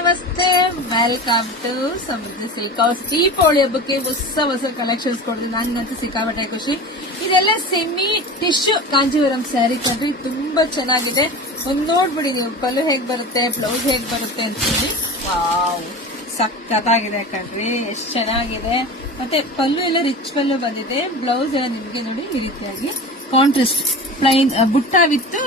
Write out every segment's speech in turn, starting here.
ನಮಸ್ತೆ, welcome to Samruddhi silk house. Deepavali ಹಬ್ಬಕ್ಕೆ ಹೊಸ ಕಲೆಕ್ಷನ್ಸ್ ಕೊಡ್ತೀನಿ. ನಂಗಂತೂ ಸಿಕ್ಕಾಪಟ್ಟೆ ಖುಷಿ. ಇದೆಲ್ಲ ಸೆಮಿ ಟಿಶ್ಯೂ ಕಾಂಜೀವರಂ ಸ್ಯಾರಿ ಕಣ್ರಿ, ತುಂಬಾ ಚೆನ್ನಾಗಿದೆ. ಒಂದ್ ನೋಡ್ಬಿಡಿ ನೀವು, ಪಲ್ಲು ಹೇಗ್ ಬರುತ್ತೆ, ಬ್ಲೌಸ್ ಹೇಗ್ ಬರುತ್ತೆ ಅಂತ ಹೇಳಿ. ವಾವ್, ಸಖತ್ತಾಗಿದೆ ಕಣ್ರಿ, ಎಷ್ಟ್ ಚೆನ್ನಾಗಿದೆ. ಮತ್ತೆ ಪಲ್ಲು ಎಲ್ಲ ರಿಚ್ ಪಲ್ಲು ಬಂದಿದೆ. ಬ್ಲೌಸ್ ಎಲ್ಲ ನಿಮ್ಗೆ ನೋಡಿ ಈ ರೀತಿಯಾಗಿ ಕಾಂಟ್ರಾಸ್ಟ್ ಪ್ಲೈನ್ ಬುಟ್ಟ ವಿತ್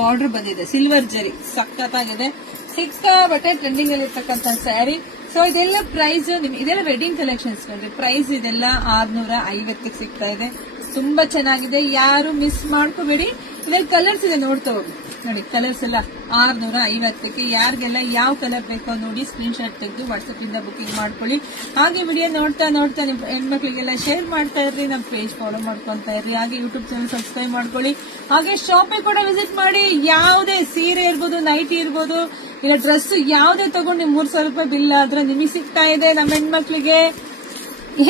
ಬಾರ್ಡರ್ ಬಂದಿದೆ, ಸಿಲ್ವರ್ ಜರಿ, ಸಖತ್ತಾಗಿದೆ. ಸಿಕ್ಕಾಪಟ್ಟೆ ಟ್ರೆಂಡಿಂಗ್ ಅಲ್ಲಿ ಇರ್ತಕ್ಕಂಥ ಸ್ಯಾರಿ. ಸೊ ಇದೆಲ್ಲ ಪ್ರೈಸ್ ಇದೆಲ್ಲ ವೆಡ್ಡಿಂಗ್ ಕಲೆಕ್ಷನ್ಸ್ ನೋಡಿ. ಪ್ರೈಸ್ ಇದೆಲ್ಲ 650 ಸಿಗ್ತಾ ಇದೆ. ತುಂಬಾ ಚೆನ್ನಾಗಿದೆ, ಯಾರು ಮಿಸ್ ಮಾಡ್ಕೋಬೇಡಿ. ಇದ್ರಲ್ಲಿ ಕಲರ್ಸ್ ಇದೆ, ನೋಡ್ತಾ ಹೋಗಿ ನೋಡಿ. ಕಲರ್ಸ್ ಎಲ್ಲ 650ಕ್ಕೆ. ಯಾರಿಗೆಲ್ಲ ಯಾವ ಕಲರ್ ಬೇಕೋ ನೋಡಿ ಸ್ಕ್ರೀನ್ ಶಾಟ್ ತೆಗೆದು ವಾಟ್ಸ್ಆಪ್ ಇಂದ ಬುಕಿಂಗ್ ಮಾಡ್ಕೊಳ್ಳಿ. ಹಾಗೆ ವಿಡಿಯೋ ನೋಡ್ತಾ ನಿಮ್ ಹೆಣ್ಮಕ್ಳಿಗೆಲ್ಲ ಶೇರ್ ಮಾಡ್ತಾ ಇರ್ರಿ, ನಮ್ ಪೇಜ್ ಫಾಲೋ ಮಾಡ್ಕೊಂತ ಇರ್ರಿ. ಹಾಗೆ ಯೂಟ್ಯೂಬ್ ಚಾನಲ್ ಸಬ್ಸ್ಕ್ರೈಬ್ ಮಾಡ್ಕೊಳ್ಳಿ. ಹಾಗೆ ಶಾಪಿಗೆ ಕೂಡ ವಿಸಿಟ್ ಮಾಡಿ. ಯಾವುದೇ ಸೀರೆ ಇರ್ಬೋದು, ನೈಟಿ ಇರ್ಬೋದು, ಇಲ್ಲ ಡ್ರೆಸ್ ಯಾವುದೇ ತಗೊಂಡು ನೀವು 3,000 ರೂಪಾಯಿ ಬಿಲ್ ಆದ್ರೆ ನಿಮಗೆ ಸಿಗ್ತಾ ಇದೆ. ನಮ್ಮ ಹೆಣ್ಮಕ್ಳಿಗೆ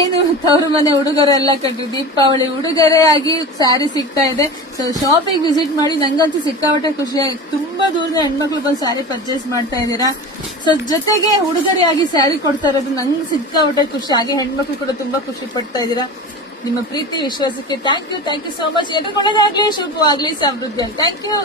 ಏನು ತವರು ಮನೆ ಉಡುಗೊರೆ ಎಲ್ಲ ಕಟ್ಟಿ ದೀಪಾವಳಿ ಉಡುಗೊರೆ ಆಗಿ ಸ್ಯಾರಿ ಸಿಗ್ತಾ ಇದೆ. ಸೊ ಶಾಪಿಗೆ ವಿಸಿಟ್ ಮಾಡಿ. ನಂಗಂತೂ ಸಿಕ್ಕಾಪಟ್ಟೆ ಖುಷಿಯಾಗಿ, ತುಂಬಾ ದೂರದ ಹೆಣ್ಮಕ್ಳು ಬಂದು ಸ್ಯಾರಿ ಪರ್ಚೇಸ್ ಮಾಡ್ತಾ ಇದ್ದೀರಾ. ಸೊ ಜೊತೆಗೆ ಉಡುಗೊರೆಯಾಗಿ ಸ್ಯಾರಿ ಕೊಡ್ತಾ ಇರೋದು ನಂಗೆ ಸಿಕ್ಕಾಪಟ್ಟೆ ಖುಷಿ. ಹಾಗೆ ಹೆಣ್ಮಕ್ಳು ಕೂಡ ತುಂಬಾ ಖುಷಿ ಪಡ್ತಾ ಇದ್ದೀರಾ. ನಿಮ್ಮ ಪ್ರೀತಿ ವಿಶ್ವಾಸಕ್ಕೆ ಥ್ಯಾಂಕ್ ಯು ಸೋ ಮಚ್. ಎಲ್ರಿಗೂ ಒಳ್ಳೆದಾಗ್ಲಿ, ಶುಭವಾಗ್ಲಿ, ಸಮೃದ್ಧಿ. Thank you.